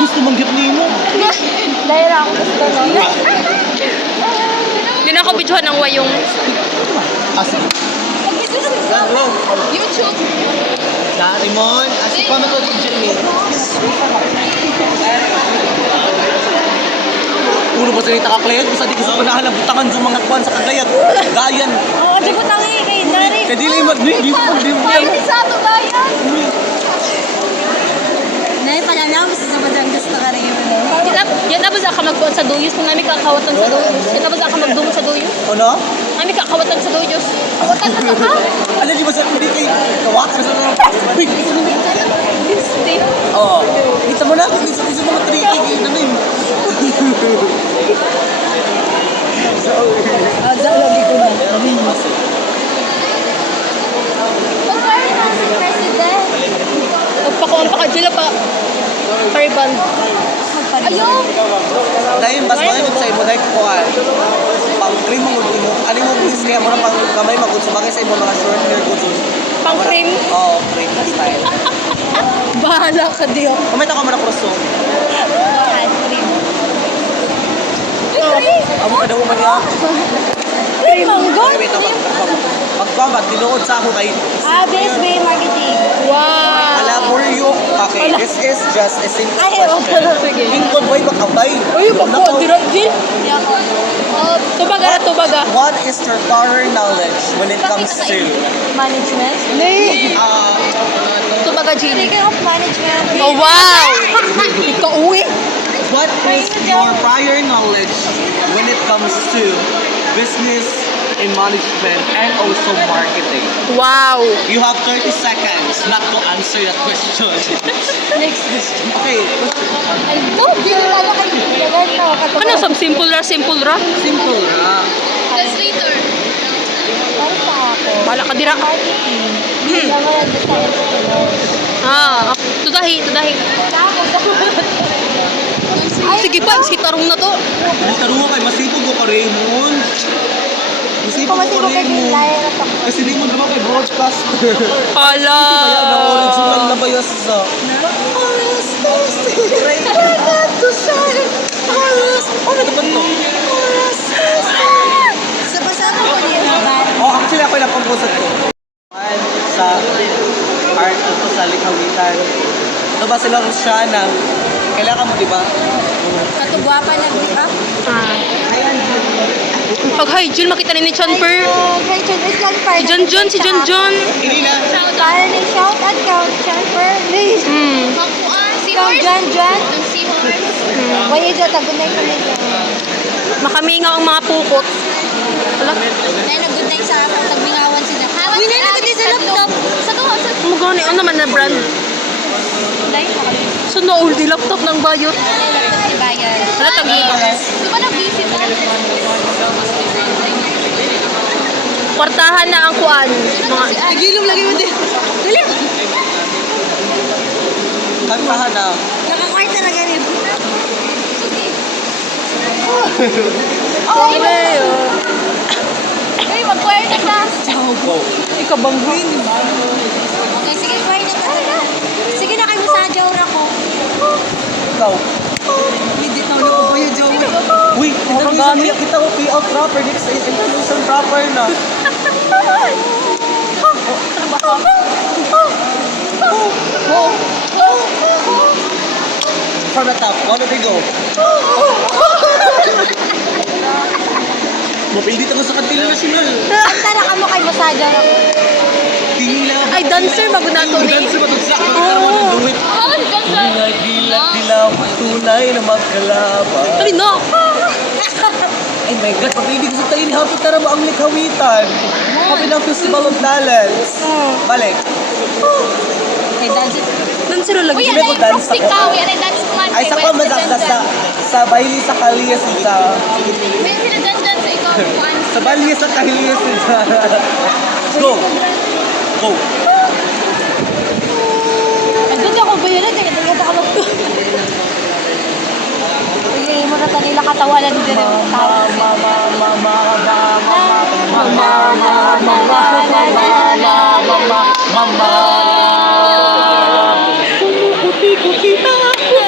Gusto manggit nimo. Dahil ako gusto na. Hindi na ako videohan ng wayong. Sige. YouTube. Sa Timon, asik pa mato si Jimmy. Uno ba sa takaklayat? Kung sa di gusto panahalang butangan sa mga kwan sa kagayat. Gayan. Oo, di ko tangi kay Dari. Kaya di lang di mo. Ay, sa ato gayan. Nay pala lang gusto sa badang gusto ka rin yun. Yan na ba sa kamagkuhan sa duyos? Kung namin kakawatan sa duyos. Yan na ba sa kamagdungo sa duyos? Ano? Namin kakawatan sa duyos. Kawatan na sa ka? Ano di ba sa hindi kay kawak sa mga big Disney. Oo. Kita mo na kung isa mga tricky na rin. Agda lagi ko na. President. Magpakuhan pa ka dyan pa. Pariban. Ayun! Dahil mas mga sa imo dahil kuhan. Pang cream mo mo. Ano mo gusto kaya mo na pang kamay magud sumagay sa imo mga short hair goods. Pang cream. Oo, cream na style. Bahala ka diyo. Kumita ka mo na proso. Cream. Amo ka daw man niya. Cream. Manggon. Wait, pagkabat tinuod sa ako kay BSB Marketing. Wow. Ala for you. Okay, this is just a simple Ay, question. sige. Lingkod boy bakabay. Uy, bako. Dira, Jill. Tubaga. What is your power knowledge when it comes to Management. Nee. Tubaga, Jill. Speaking of management. Oh, wow. Ikaw uwi. what is your prior knowledge when it comes to business and management and also marketing? Wow. You have 30 seconds not to answer that question. Next question. Okay, Ito, di na lang kayo. Ano, simple ra. simple na. Translator. Para sa ako. Bala ka dira. Marketing. Hindi naman nag-design Ah, tudahi. Sige pa, si tarong na to. Nastaruha kay masipog ko ka Raymond. Masipog ko ka Raymond. Kasi di mo naman kay broadcaster. Ala. Kaya na original na ba yung sa... Ano na ba ito? Sa pasama ko niya naman. Oh, actually ako yung nag-compose ito. Sa art ito sa Likhawitan. Ito ba sila Rosiana? Kailangan mo, di ba? Katugwapa na, di ba? Pag hi, Jun, makita ni Chanper. Si John. Hindi na. Para ni shout out ka, Chanper. Please. Ikaw, John. Why is it? Tagunay ko na dyan. Makamingaw ang mga pukot. Wala. Dahil nagunay sa ako, tagmingawan sila. Uy, na nagunay sa laptop. Sa doon. Kumagani, ano naman na brand? So, na-old di laptop ng bayot. Laptop ni Bayan. Wala tagi. Di ba nag-visit ka? Kwartahan na ang kuan. Mga... Nagilom lagi mo din. Dali. Kantahan na. Nakakwarta na ganun. Okay. Uy, mag-kwarta na. Go. Ikaw bang Okay, sige, kwarta na. Sige na kayo sa jawra ko. Ikaw. Hindi na ulo ko po yung jawra. Uy, introduction kita ko pay out proper. Next introduction proper na. From the top, 1, 2, 3, go. Mapildi ka sa Kantila National. Kanta na kamo kay masadya na ko. Tila. Ay, dancer, magunato ni. Dancer, matugsak. Magkaroon ng duwit. Dilaw, tunay na magkalaban. Tuloy no. Ay my God, mapildi ka sa tayo ni Happy Tara mo ang Likhawitan. Happy ng Festival of Talents. Balik. Kay dance. Dancer lagi. Uy, may dance ako. Ay, sa kama sa Bailey sa Kalias sa... Sa Bailey sa Kalias sa... Go! Go! Nagdundi ako ba yun? Nagdundi ako mag... Sige, mo na tanila katawalan din. Mama! Kita ako.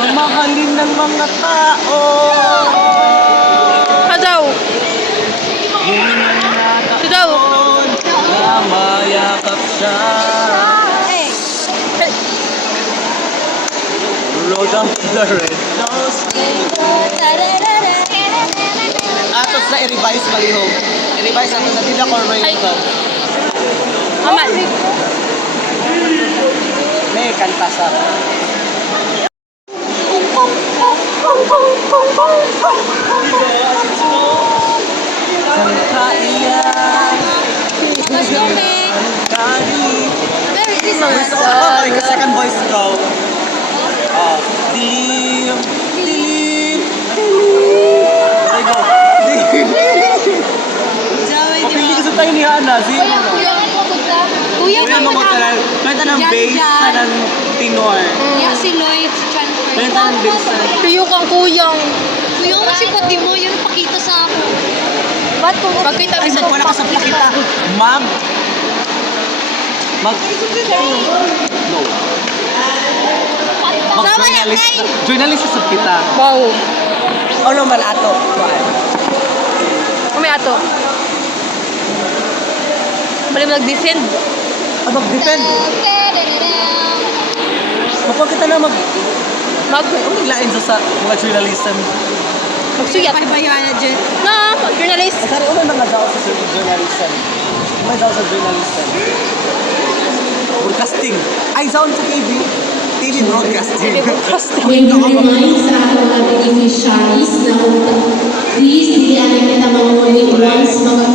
Mamahalin ng mga tao. Sajaw. Sajaw. Na mayakap siya. Road of the red nose. Atos na i-revise malihog. I-revise atos na tila ko Ay. ito. Aman. May kanta sa. Sangkaiyan. Let's go, man. Merry Christmas. Sorry, second voice go. Dilim, dilim, dilim. Okay, go. Pili kasi tayo ni Hana. Kuya, kuya, kuya, Kuya mo magkaral. Kanta ng bass sa ng tenor. Yeah, si Lloyd, si Chan. Kanta ng bass sa Tuyo kang kuyang. Kuya, ang sikat di mo, yun pakita sa ako. Ba't kung Magkita Ay, bisan wala ka sa plakita. Mag. No. Mag-journalist. Journalist sa kita. Wow. Ano man ato? Kami ato. Bali mo nag-descend. Mag-depend. Kapag kita na mag... Umiglain sa mga journalism. Magsuyat. Na, journalist. Sorry, umay mga daw sa journalism. Umay daw sa journalism. Broadcasting. Ay, sound sa TV. TV broadcasting. When you remind sa ato ang ating officialis na please, hindi natin kita mangulit once mga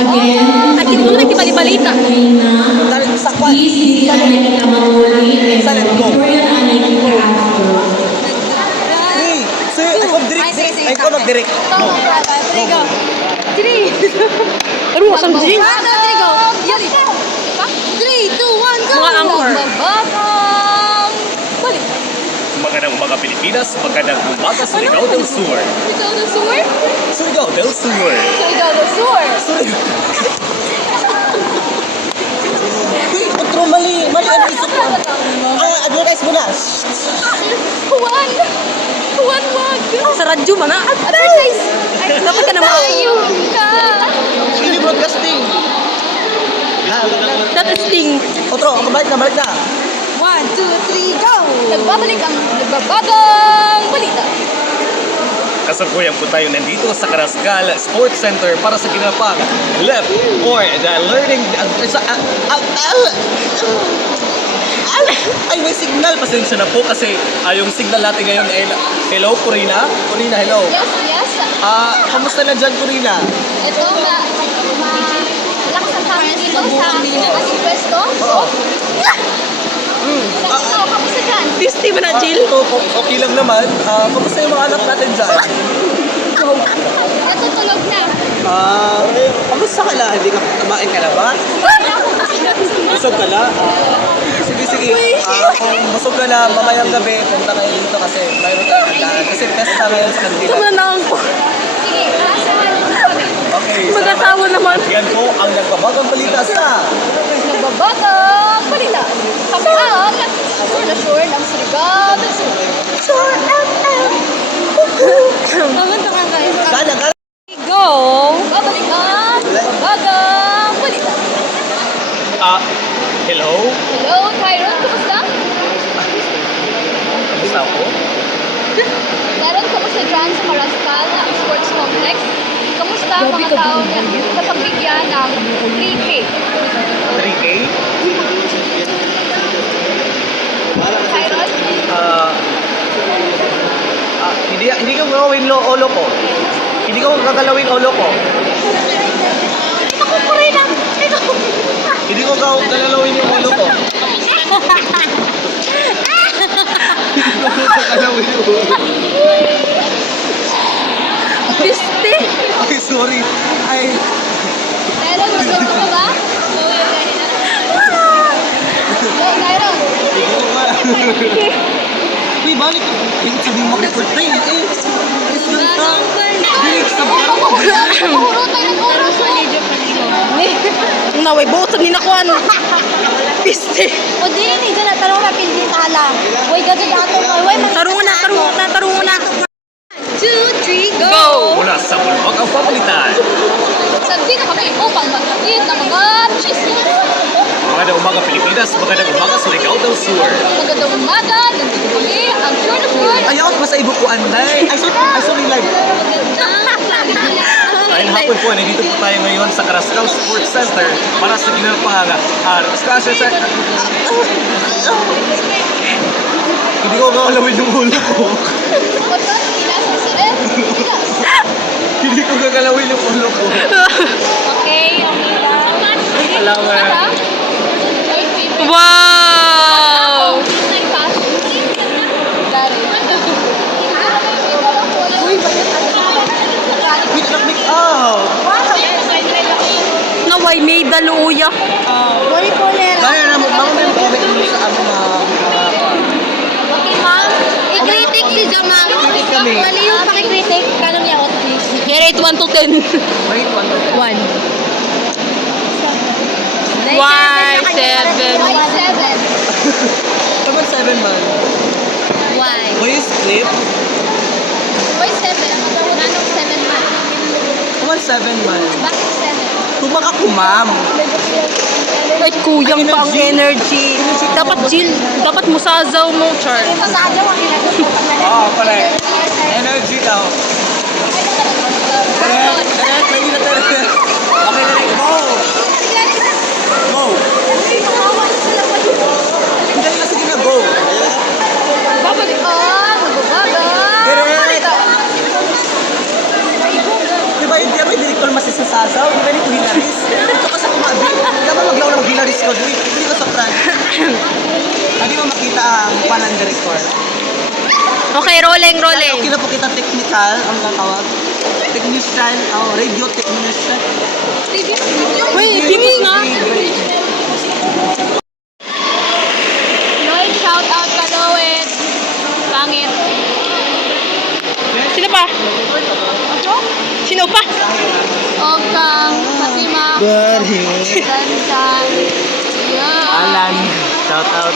again, Ay, hindi mo na kibalita. Sa kwan. please, hindi natin kita mangulit Sa let go. Korean anay kita after. Hey, ikaw mag-direct. Ay, ikaw mag-direct. Go. Ano mo saan din? 3, 2, 1, go! Mga anchor. Babakang! Balik. Magandang umaga Pilipinas, magandang umaga sa Surigao del Sur. Ikaw na suwar? Surigao del Sur. Ikaw na suwar? Uy, otro mali. Mali ang isip ko. Advertise mo na. Juan! Juan, wag! Sa radyo man ah. Advertise! Dapat ka na mga... Ayun ka! TV broadcasting. That is thing. Otro, balik na. 1, 2, 3, go! Nagbabalik ang nagbabagang balita. Kasalukuyan po tayo nandito sa Carrascal Sports Center para sa ginapang left or the learning... Ay, may signal. Pasensya na po kasi yung signal natin ngayon ay... Hello, Corina? Corina, hello. Yes, yes. Kamusta na dyan, Corina? Ito na, malakas ang hangin dito sa ating pwesto. Oo. Sa ikaw, kamusta dyan? Disney ba na, Jill? Okay lang naman. Kamusta yung mga anak natin dyan? Ito tulog na. Kamusta ka na? Hindi ka kumain ka na ba? Busog ka na? Sige. Kung busog ka na, mamayang gabi, punta kayo dito kasi mayroon tayong handaan. Kasi testa ngayon sa kanila. Tama na ako. Sige, asahan mo kami. Okay, Mag-asawa naman. yan po ang nagbabagang balita sa... Nagbabagang balita. Kami ang sure na sure ng Surigao del Sur. Sure FM. Kamanta ka guys. Gana. Go. Babalik ang nagbabagang balita. Hello? Hello, Tyron. Kumusta? Kamusta ako? Tyron, kumusta dyan sa Carrascal Sports Complex? Kamusta ang mga tao na napagbigyan ng 3K? 3K? Tyron? Hindi ko gagawin ulo ko. Hindi ko gagalawin ulo ko. Ito ko po rin ang... Ito ko. Hindi ko gagalawin yung ulo ko. Gagalawin yung ulo. Disney. Ay, sorry. Ay, Tyron, gusto mo ba? Go, Tyron. hindi ko ba? Uy, balik. Hindi sabihin mo kay Portray. Islam ka. na, way buot sa ninakuan. Piste. O di, hindi na tarong na pindi tala. Uy, gagod ato mo. Uy, Tarungan na. 2, 3, Go! Mula sa bulwag ang papalitan. Sandito kami upang magkakit ng mga chismis. Magandang umaga Pilipinas, magandang umaga Surigao del Sur. Magandang umaga, nandito kami, ang sure na sure. Ayaw ko sa ibukuan day. Ay, sorry live. Ayun hapon po, nandito po tayo ngayon sa Carrascal Sports Center para sa ginapang special set. Hindi ko kakalawin yung ulo ko. Hindi ko gagalawin yung ulo ko. Okay, okay lang. Alam mo. Wow! Wait, make up. Naway may daluya. Kaya na, mamamay mo comment mo sa ano mga... Okay, ma'am. I-critic si Jamal. Critic kami. Mali yung pakikritik. Kanong niya, please. Rate 1 to 10. Wait, one. 1. Why 7? Why 7? Kaman 7 man. Why? Why is clip? Why 7? Anong 7 man? Kaman 7 man. Bakit 7? Tumaka ko, ma'am. Ay, kuyang pa ang energy. Dapat musazaw mo, Char. Masadyo ang ginagawa. Oo, pala. Energy daw. Pwede na tayo. Okay na rin. Go! Go! Hindi na sige na, go! Babalik. Nagbabaga. Correct! Diba yung may director masisasasaw? Diba ni Hilaris? Ito ka sa kumabi. Diba maglaw ng Hilaris ko? Hindi ko sa prank. Hindi mo makita ang panang director. Okay, rolling. Okay na po kita technical, ang tawag. Technician, radio technician. Wait, finish na. Lloyd, shout out ka, Lloyd. Pangit. Sino pa? Sino pa? Ogkang, Fatima, Bari. Ganda. Yeah. Alan, shout out.